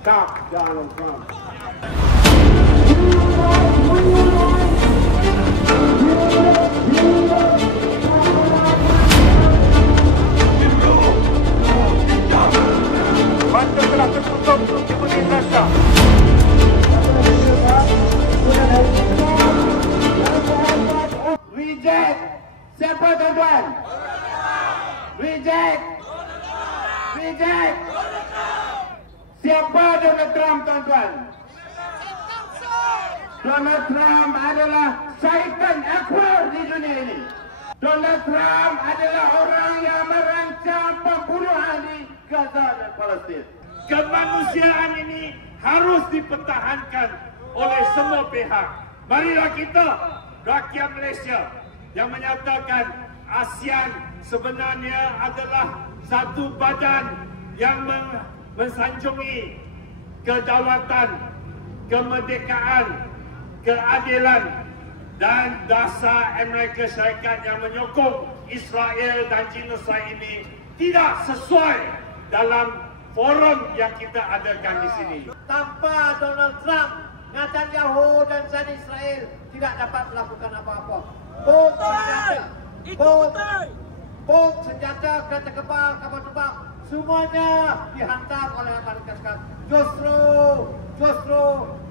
Stop Donald Trump. Bantah telah tertutup untuk dipenuhi rasa. Reject. Siapa tuan-tuan? Reject. Reject. Siapa Donald Trump tuan-tuan? Donald Trump adalah syaitan akbar di dunia ini. Donald Trump adalah orang yang merancang pembunuhan di Gaza dan Palestin. Kemanusiaan ini harus dipertahankan oleh semua pihak. Marilah kita, rakyat Malaysia, yang menyatakan ASEAN sebenarnya adalah satu badan yang mensanjungi kedaulatan, kemerdekaan, keadilan dan dasar Amerika Syarikat yang menyokong Israel dan genocide ini tidak sesuai dalam forum yang kita adakan di sini. Tanpa Donald Trump, Netanyahu dan Zani Israel tidak dapat melakukan apa-apa. Bom senjata, kereta kebal, kapal terbang, semuanya dihantar oleh Amerika Syarikat. Justru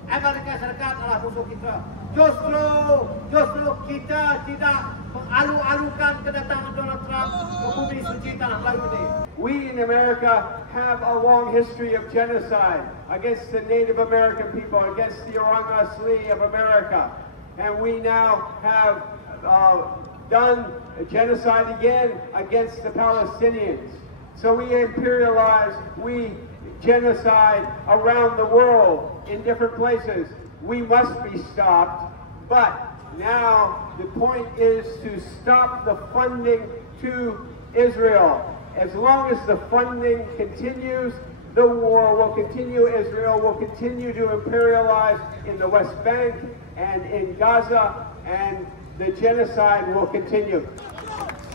Amerika Syarikat adalah musuh kita. Justru kita tidak mengalu-alukan kedatangan Donald Trump ke bumi suci tanah baru ini. We in America have a long history of genocide against the Native American people, against the Orang Asli of America. And we now have done genocide again against the Palestinians. So we imperialize, we genocide around the world in different places. We must be stopped, but now the point is to stop the funding to Israel. As long as the funding continues, the war will continue. Israel will continue to imperialize in the West Bank and in Gaza, and the genocide will continue.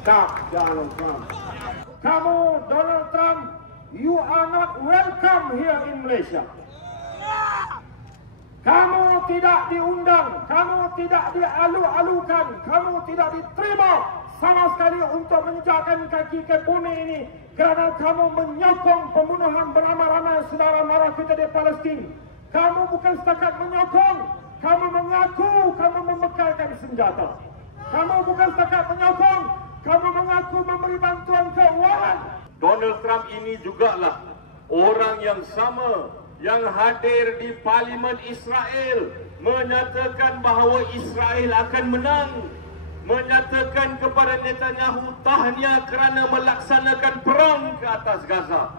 Stop Donald Trump. Kamu, Donald Trump, you are not welcome here in Malaysia. Kamu tidak diundang, kamu tidak dialu-alukan, kamu tidak diterima sama sekali untuk menginjakkan kaki ke bumi ini kerana kamu menyokong pembunuhan beramai-ramai saudara mara kita di Palestin. Kamu bukan setakat menyokong, kamu mengaku kamu membekalkan senjata. Kamu bukan setakat menyokong, kamu mengaku memberi bantuan keuangan. Donald Trump ini jugalah orang yang sama yang hadir di Parlimen Israel menyatakan bahawa Israel akan menang, menyatakan kepada Netanyahu tahniah kerana melaksanakan perang ke atas Gaza.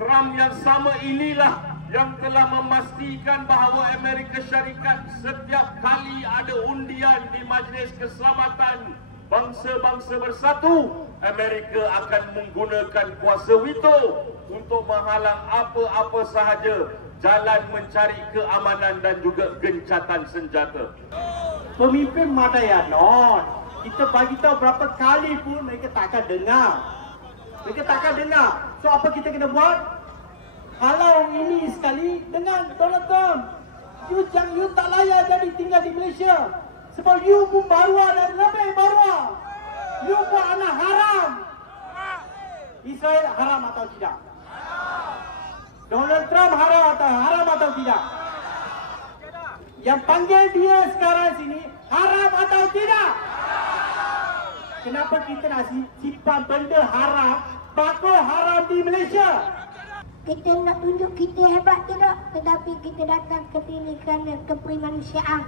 Trump yang sama inilah yang telah memastikan bahawa Amerika Syarikat setiap kali ada undian di Majlis Keselamatan Bangsa-Bangsa Bersatu, Amerika akan menggunakan kuasa veto untuk menghalang apa-apa sahaja jalan mencari keamanan dan juga gencatan senjata. Pemimpin Madayanon, kita bagi tahu berapa kali pun mereka takkan dengar. Mereka takkan dengar. So apa kita kena buat? Kalau ini sekali dengan Donald Trump, you tak layak jadi tinggal di Malaysia. Sebab you pun baruah dan lebih baruah. You pun anak haram. Israel haram atau tidak? Donald Trump haram atau tidak? Yang panggil dia sekarang sini haram atau tidak? Kenapa kita nak simpan benda haram, bakul haram di Malaysia? Kita nak tunjuk kita hebat tidak, tetapi kita datang ke sini kerana keprimanusiaan.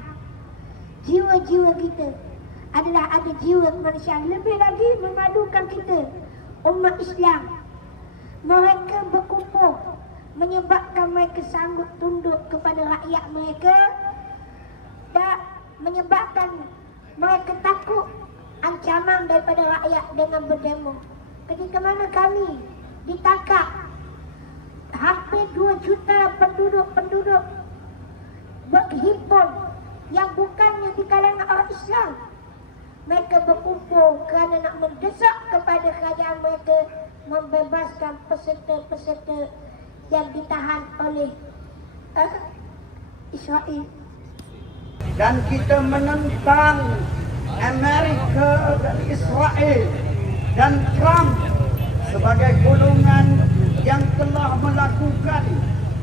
Jiwa-jiwa kita adalah ada jiwa kemanusiaan. Lebih lagi memadukan kita, umat Islam. Mereka berkumpul menyebabkan mereka sanggup tunduk kepada rakyat mereka dan menyebabkan mereka takut ancaman daripada rakyat dengan berdemo. Ketika mana kami ditangkap, hampir 2 juta penduduk berhimpun yang bukannya di kalangan orang Islam. Mereka berkumpul kerana nak mendesak kepada kerajaan mereka membebaskan peserta-peserta yang ditahan oleh Israel. Dan kita menentang Amerika dan Israel dan Trump sebagai golongan yang telah melakukan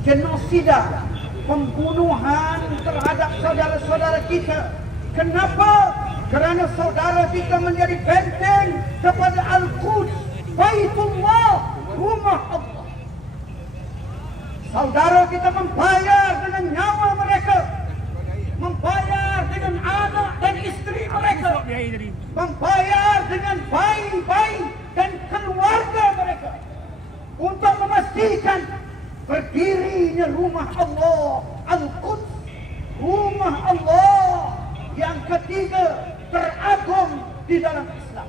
genosida, pembunuhan terhadap saudara-saudara kita. Kenapa? Kerana saudara kita menjadi benteng kepada Al-Quds, Baitullah, rumah Allah. Saudara kita membayar dengan nyawa mereka, membayar dengan anak dan isteri mereka, membayar dengan bayi-bayi dan keluarga mereka untuk memastikan berdirinya rumah Allah, Al-Quds, rumah Allah yang ketiga teragung di dalam Islam.